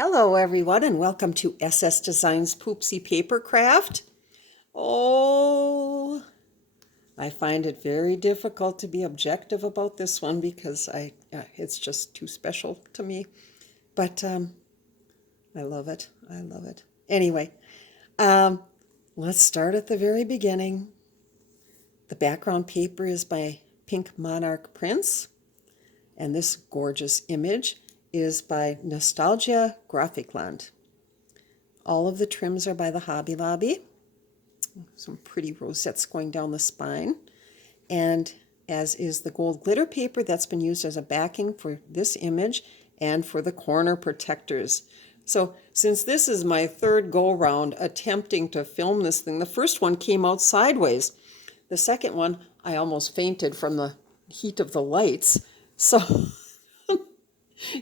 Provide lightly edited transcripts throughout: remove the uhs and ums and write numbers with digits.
Hello everyone and welcome to SS Designs Poopsie Papercraft. Oh, I find it very difficult to be objective about this one because it's just too special to me. But I love it. I love it. Anyway, let's start at the very beginning. The background paper is by Pink Monarch Prints, and this gorgeous image is by Nostalgie Grafikland. All of the trims are by the Hobby Lobby. Some pretty rosettes going down the spine. And as is the gold glitter paper that's been used as a backing for this image and for the corner protectors. So since this is my third go-round attempting to film this thing, the first one came out sideways. The second one, I almost fainted from the heat of the lights. So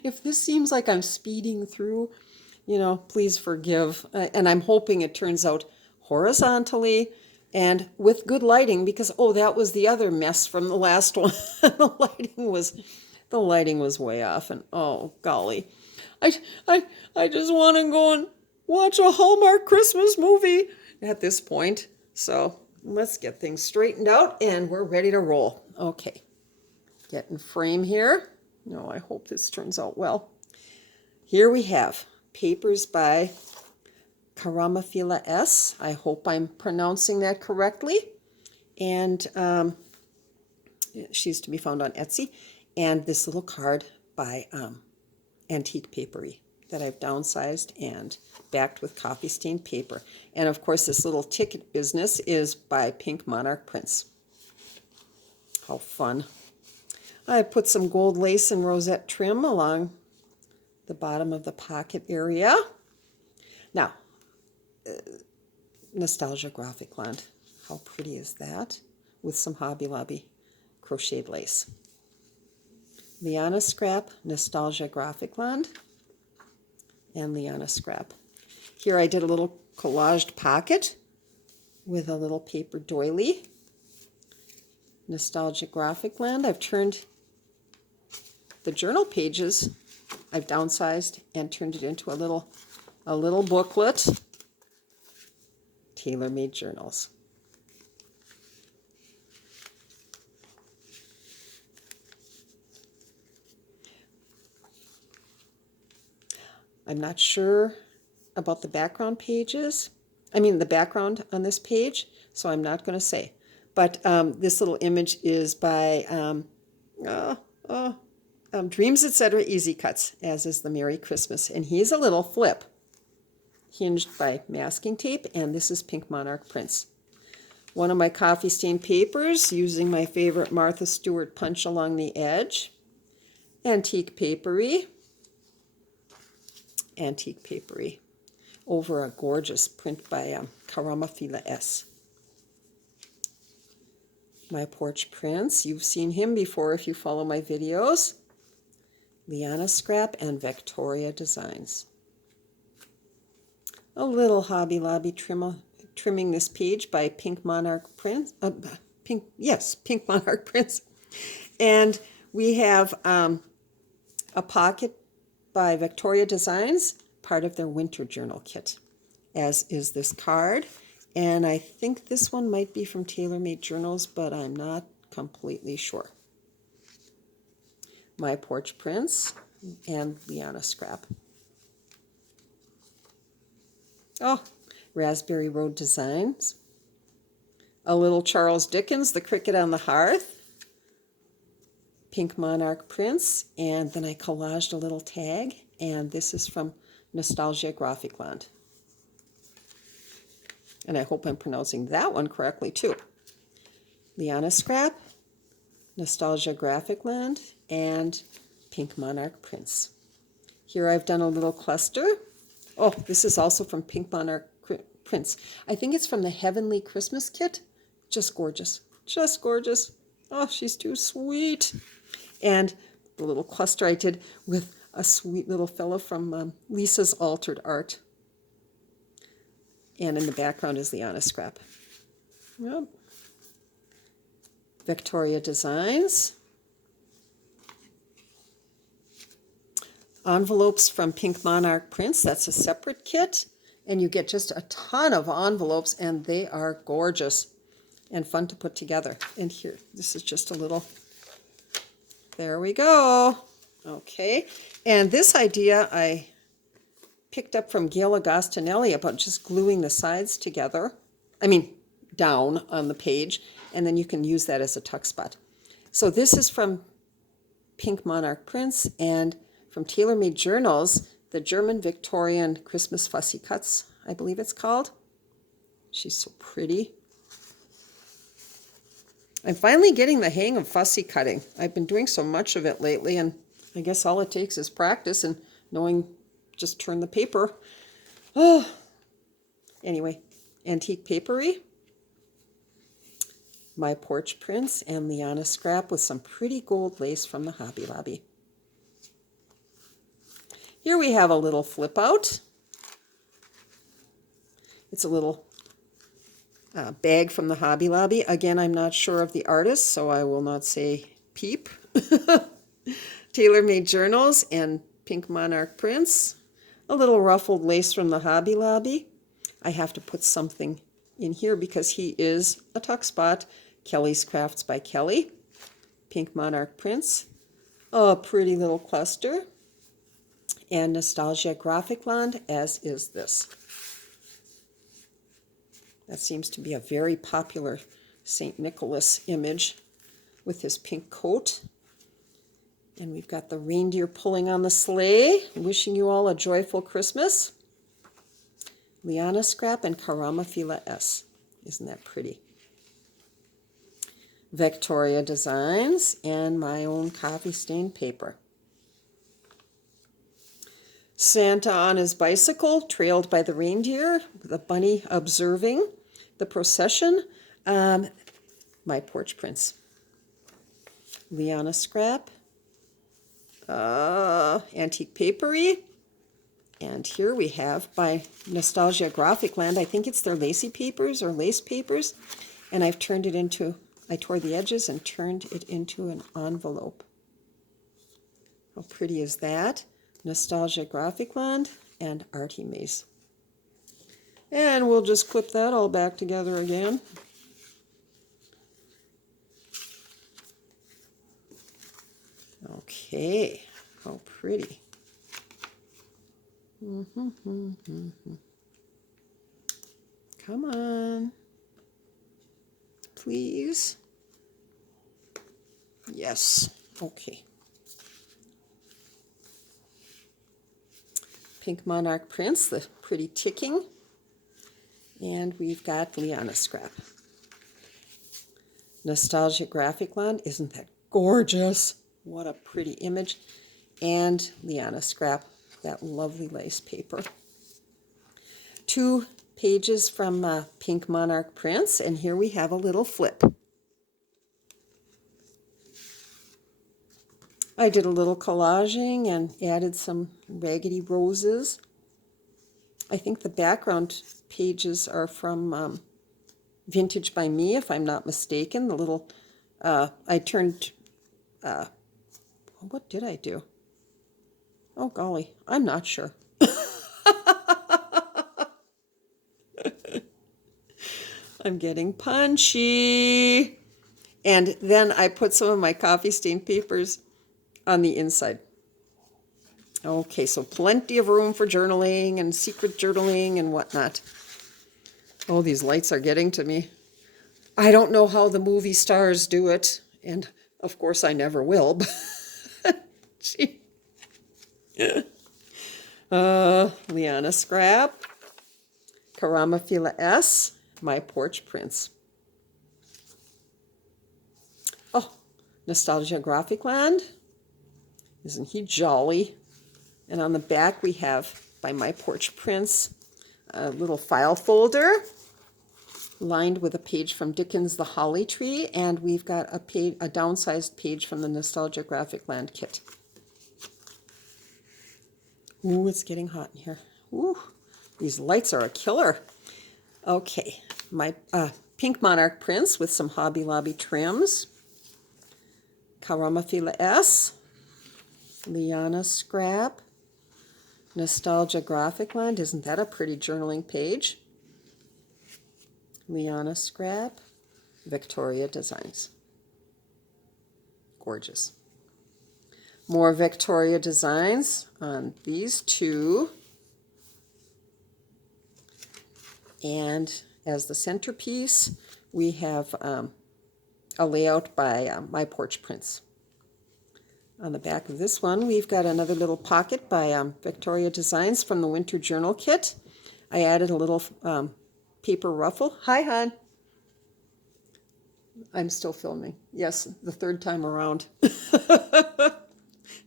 if this seems like I'm speeding through, please forgive. And I'm hoping it turns out horizontally and with good lighting because, that was the other mess from the last one. The lighting was way off, and oh, golly. I just want to go and watch a Hallmark Christmas movie at this point. So let's get things straightened out, and we're ready to roll. Okay, get in frame here. No, I hope this turns out well. Here we have papers by KaramfilaS. I hope I'm pronouncing that correctly. And she's to be found on Etsy. And this little card by Antique Paperie that I've downsized and backed with coffee stained paper. And of course, this little ticket business is by Pink Monarch Prints. How fun. I put some gold lace and rosette trim along the bottom of the pocket area. Now, Nostalgie Grafikland. How pretty is that? With some Hobby Lobby crocheted lace. Liana Scrap, Nostalgie Grafikland, and Liana Scrap. Here I did a little collaged pocket with a little paper doily. Nostalgie Grafikland. I've turned the journal pages, I've downsized and turned it into a little booklet. Tailor-made journals. I'm not sure about the background pages. The background on this page, so I'm not going to say. But this little image is by Dreams, Etc. Easy Cuts, as is the Merry Christmas. And he's a little flip, hinged by masking tape, and this is Pink Monarch Prints. One of my coffee stained papers, using my favorite Martha Stewart punch along the edge. Antique Paperie. Antique Paperie. Over a gorgeous print by KaramfilaS. My Porch Prince, you've seen him before if you follow my videos. Liana Scrap and Vectoria Designs. A little Hobby Lobby trimming this page by Pink Monarch Prints. Pink Monarch Prints. And we have a pocket by Vectoria Designs, part of their winter journal kit, as is this card. And I think this one might be from Tailor-Made Journals, but I'm not completely sure. My Porch Prints and Liana Scrap. Oh, Raspberry Road Designs. A little Charles Dickens, The Cricket on the Hearth. Pink Monarch Prints. And then I collaged a little tag. And this is from Nostalgie Grafikland. And I hope I'm pronouncing that one correctly too. Liana Scrap, Nostalgie Grafikland, and Pink Monarch Prints. Here I've done a little cluster. Oh, this is also from Pink Monarch Prints. I think it's from the Heavenly Christmas Kit. Just gorgeous. Just gorgeous. Oh, she's too sweet. And the little cluster I did with a sweet little fellow from Lisa's Altered Art. And in the background is Liana Scrap. Yep. Vectoria Designs. envelopes from Pink Monarch Prints. That's a separate kit. And you get just a ton of envelopes, and they are gorgeous and fun to put together. And here, this is just a little, there we go. Okay, and this idea I picked up from Gail Agostinelli about just gluing the sides together. I mean, down on the page, and then you can use that as a tuck spot. So this is from Pink Monarch Prints, and from Tailor Made Journals, the German Victorian Christmas Fussy Cuts, I believe it's called. She's so pretty. I'm finally getting the hang of fussy cutting. I've been doing so much of it lately, and I guess all it takes is practice and knowing just turn the paper. Oh, anyway, Antique Paperie, My Porch Prints, and Liana Scrap with some pretty gold lace from the Hobby Lobby. Here we have a little flip out. It's a little bag from the Hobby Lobby. Again, I'm not sure of the artist, so I will not say peep. Tailor Made Journals and Pink Monarch Prints. A little ruffled lace from the Hobby Lobby. I have to put something in here because he is a tuck spot. Kelly's Crafts by Kelly. Pink Monarch Prints. A pretty little cluster. And Nostalgie Grafikland, as is this. That seems to be a very popular St. Nicholas image with his pink coat. And we've got the reindeer pulling on the sleigh. Wishing you all a joyful Christmas. Liana Scrap and KaramfilaS. Isn't that pretty? Vectoria Designs and my own coffee stained paper. Santa on his bicycle, trailed by the reindeer, with a bunny observing the procession. My Porch Prints. Liana Scrap. Antique Paperie. And here we have by Nostalgie Grafikland. I think it's their lacy papers or lace papers. And I've turned it into, I tore the edges and turned it into an envelope. How pretty is that? Nostalgie Grafikland and Artymaze. And we'll just clip that all back together again. Okay, how pretty. Come on. Please. Yes, okay. Pink Monarch Prints, the pretty ticking. And we've got Liana Scrap. Nostalgie Grafikland, isn't that gorgeous? What a pretty image. And Liana Scrap, that lovely lace paper. 2 pages from Pink Monarch Prints, and here we have a little flip. I did a little collaging and added some raggedy roses. I think the background pages are from Vintage by Me, if I'm not mistaken. The little, I turned, what did I do? Oh, golly, I'm not sure. I'm getting punchy. And then I put some of my coffee stain papers on the inside. Okay, so plenty of room for journaling and secret journaling and whatnot. Oh, these lights are getting to me. I don't know how the movie stars do it, and of course I never will. But gee. Liana Scrap, KaramfilaS, My Porch Prints. Oh, Nostalgie Grafikland. Isn't he jolly? And on the back we have, by My Porch Prints, a little file folder lined with a page from Dickens' The Holly Tree, and we've got a downsized page from the Nostalgie Grafikland kit. Ooh, it's getting hot in here. Ooh, these lights are a killer. Okay, my Pink Monarch Prints with some Hobby Lobby trims. KaramfilaS, Liana Scrap, Nostalgia Grafikland. Isn't that a pretty journaling page? Liana Scrap, Vectoria Designs. Gorgeous. More Vectoria Designs on these two. And as the centerpiece, we have a layout by My Porch Prints. On the back of this one, we've got another little pocket by Vectoria Designs from the Winter Journal Kit. I added a little paper ruffle. Hi, hon. I'm still filming. Yes, the third time around.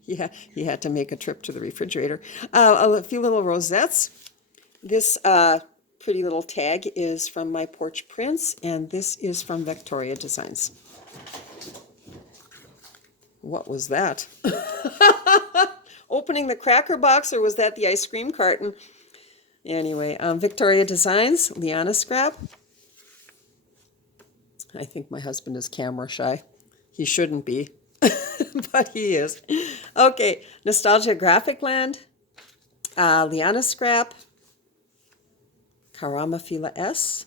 Yeah, he had to make a trip to the refrigerator. A few little rosettes. This pretty little tag is from My Porch Prints, and this is from Vectoria Designs. What was that? Opening the cracker box, or was that the ice cream carton? Anyway, Vectoria Designs, Liana Scrap. I think my husband is camera shy. He shouldn't be, but he is. Okay, Nostalgia Grafikland, Liana Scrap, KaramfilaS,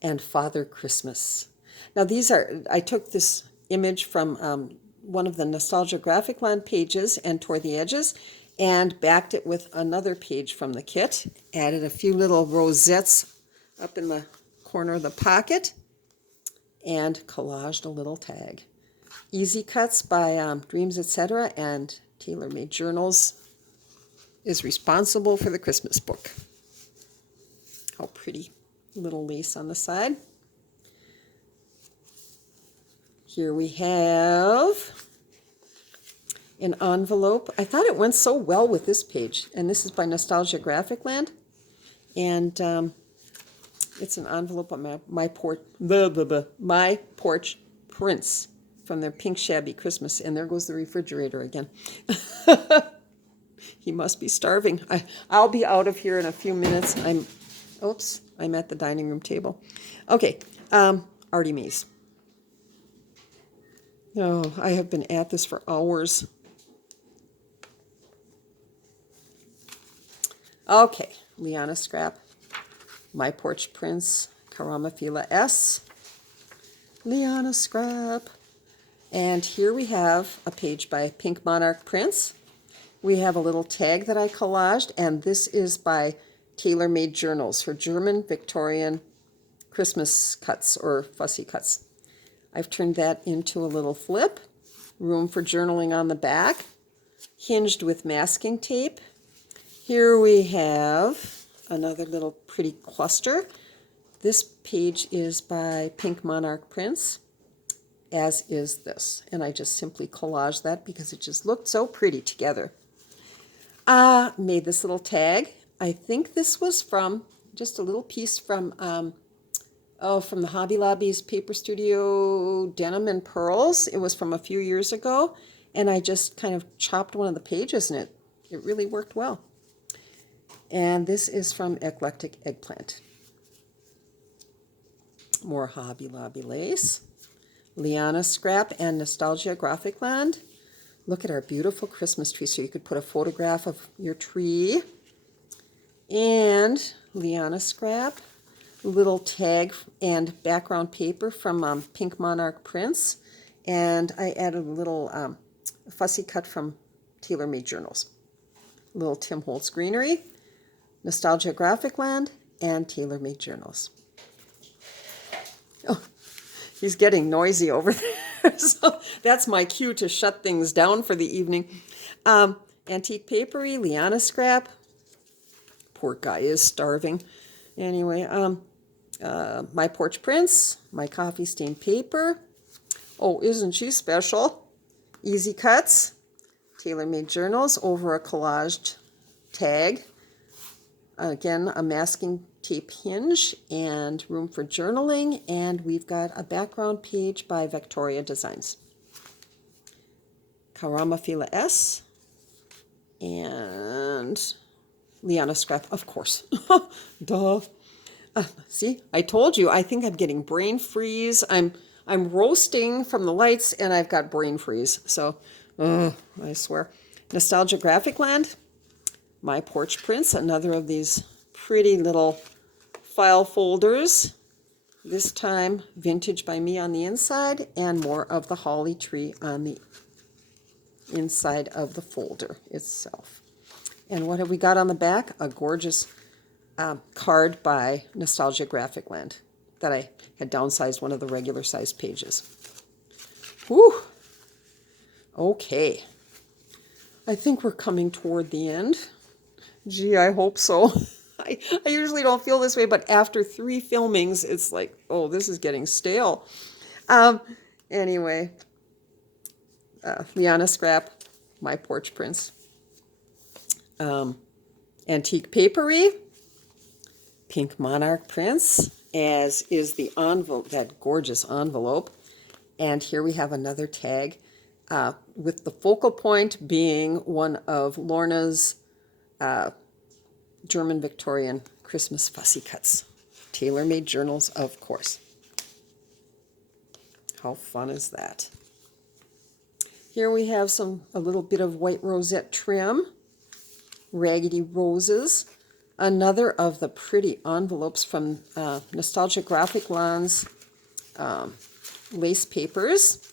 and Father Christmas. Now these are, I took this image from one of the Nostalgia Grafikland pages and tore the edges and backed it with another page from the kit. Added a few little rosettes up in the corner of the pocket and collaged a little tag. Easy Cuts by Dreams Etc. and Tailor Made Journals is responsible for the Christmas book. How pretty. Little lace on the side. Here we have an envelope. I thought it went so well with this page, and this is by Nostalgia Grafikland, and it's an envelope on My Porch Prints from their Pink Shabby Christmas, and there goes the refrigerator again. He must be starving. I'll be out of here in a few minutes. I'm at the dining room table. Okay, Artymaze. Oh, I have been at this for hours. Okay, Liana Scrap, My Porch Prints, KaramfilaS, Liana Scrap. And here we have a page by Pink Monarch Prints. We have a little tag that I collaged, and this is by Tailor Made Journals, her German Victorian Christmas cuts or fussy cuts. I've turned that into a little flip, room for journaling on the back, hinged with masking tape. Here we have another little pretty cluster. This page is by Pink Monarch Prints, as is this. And I just simply collaged that because it just looked so pretty together. Made this little tag. I think this was from just a little piece from the Hobby Lobby's Paper Studio Denim and Pearls. It was from a few years ago, and I just kind of chopped one of the pages, and it really worked well. And this is from Eclectic Eggplant. More Hobby Lobby lace. Liana Scrap and Nostalgia Grafikland. Look at our beautiful Christmas tree, so you could put a photograph of your tree. And Liana Scrap, little tag and background paper from Pink Monarch Prints. And I added a little fussy cut from Tailor Made Journals. Little Tim Holtz greenery, Nostalgia Grafikland, and Tailor Made Journals. Oh, he's getting noisy over there. So that's my cue to shut things down for the evening. Antique Paperie, Liana Scrap. Poor guy is starving. Anyway, My Porch Prints, my coffee stained paper. Oh, isn't she special? Easy Cuts, Tailor Made Journals over a collaged tag. Again, a masking tape hinge and room for journaling. And we've got a background page by Vectoria Designs. KaramfilaS and Liana Scrap, of course. Duh. See, I told you, I think I'm getting brain freeze. I'm roasting from the lights, and I've got brain freeze. So, I swear. Nostalgia Grafikland, My Porch Prints, another of these pretty little file folders. This time, Vintage by Me on the inside, and more of the holly tree on the inside of the folder itself. And what have we got on the back? A gorgeous card by Nostalgie Grafikland that I had downsized one of the regular size pages. Whew. Okay. I think we're coming toward the end. Gee, I hope so. I usually don't feel this way, but after 3 filmings, it's like, oh, this is getting stale. Anyway, Liana Scrap, My Porch Prints. Antique Paperie, Pink Monarch Prints, as is the envelope, that gorgeous envelope. And here we have another tag with the focal point being one of Lorna's German Victorian Christmas fussy cuts. Tailor-made journals, of course. How fun is that? Here we have a little bit of white rosette trim, Raggedy Roses, another of the pretty envelopes from Nostalgie Grafikland's lace papers.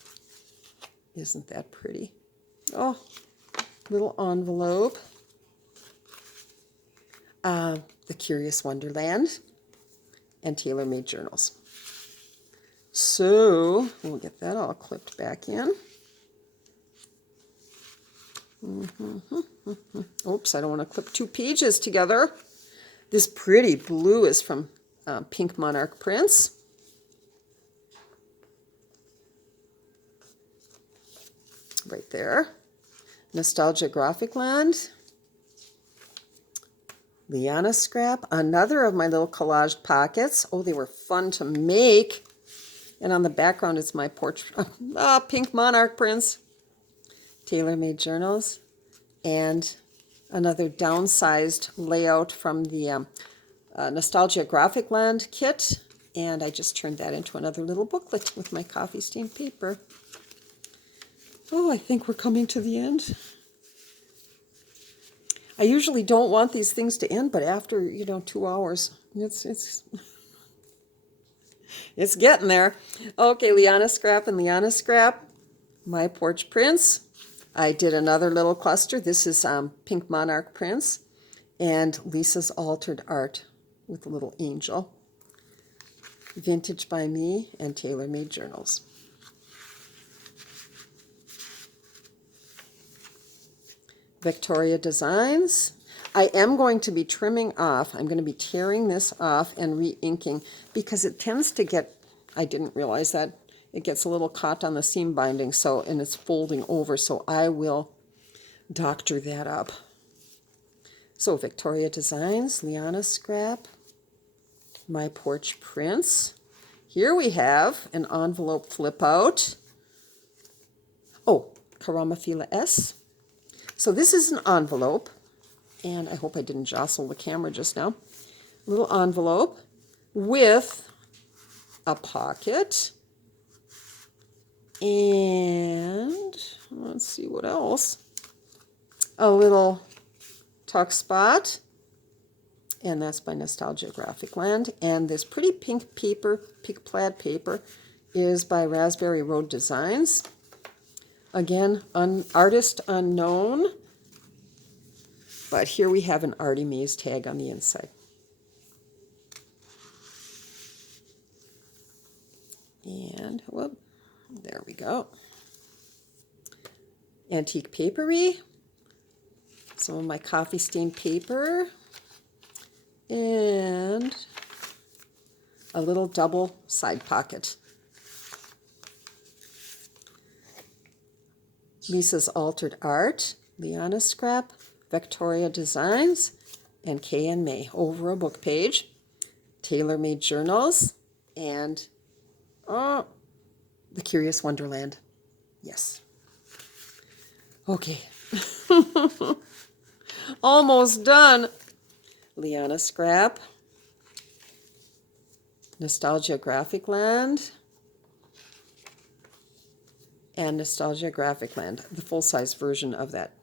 Isn't that pretty? Oh, little envelope. The Curious Wonderland and tailor-made journals. So we'll get that all clipped back in. Oops, I don't want to clip 2 pages together. This pretty blue is from Pink Monarch Prints. Right there. Nostalgie Grafikland. Liana Scrap, another of my little collaged pockets. Oh, they were fun to make. And on the background is my porch, Pink Monarch Prints. Tailor-made journals. And another downsized layout from the Nostalgie Grafikland kit. And I just turned that into another little booklet with my coffee stained paper. Oh, I think we're coming to the end. I usually don't want these things to end, but after, 2 hours, it's getting there. Okay, Liana Scrap and Liana Scrap, My Porch Prints. I did another little cluster. This is Pink Monarch Prints and Lisa's Altered Art with a little angel. Vintage by Me and tailor-made journals. Vectoria Designs. I am going to be trimming off. I'm going to be tearing this off and re-inking because it tends to get, I didn't realize that, it gets a little caught on the seam binding, and it's folding over, so I will doctor that up. So Vectoria Designs, Liana Scrap, My Porch Prints. Here we have an envelope flip out. Oh, KaramfilaS. So this is an envelope, and I hope I didn't jostle the camera just now. A little envelope with a pocket, and let's see what else. A little tuck spot, and that's by Nostalgie Grafikland. And this pretty pink paper, pink plaid paper, is by Raspberry Road Designs. Again, artist unknown, but here we have an Artymaze tag on the inside. And, whoop, there we go. Antique Paperie, some of my coffee stained paper, and a little double side pocket. Lisa's Altered Art, Liana Scrap, Vectoria Designs, and Kay and May over a book page. Tailor-made journals, and the Curious Wonderland. Yes. Okay. Almost done. Liana Scrap, Nostalgie Grafikland, and Nostalgie Grafikland, the full-size version of that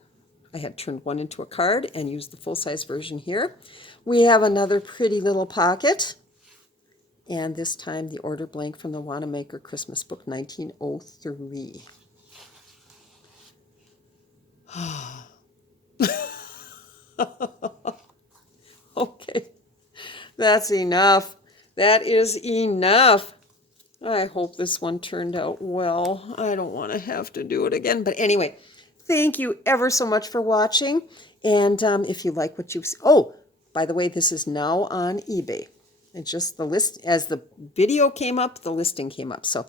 I had turned one into a card and used the full-size version here. We have another pretty little pocket. And this time the order blank from the Wanamaker Christmas book, 1903. Okay, that's enough. That is enough. I hope this one turned out well. I don't want to have to do it again. But anyway, thank you ever so much for watching. And if you like what you've seen, oh, by the way, this is now on eBay. It's just the list, as the video came up, the listing came up. So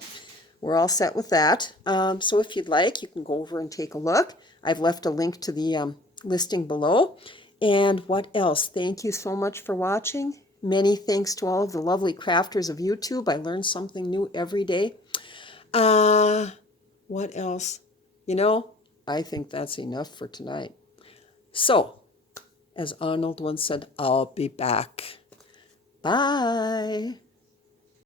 we're all set with that. So if you'd like, you can go over and take a look. I've left a link to the listing below. And what else? Thank you so much for watching. Many thanks to all of the lovely crafters of YouTube. I learn something new every day. What else? You know, I think that's enough for tonight. So, as Arnold once said, I'll be back. Bye.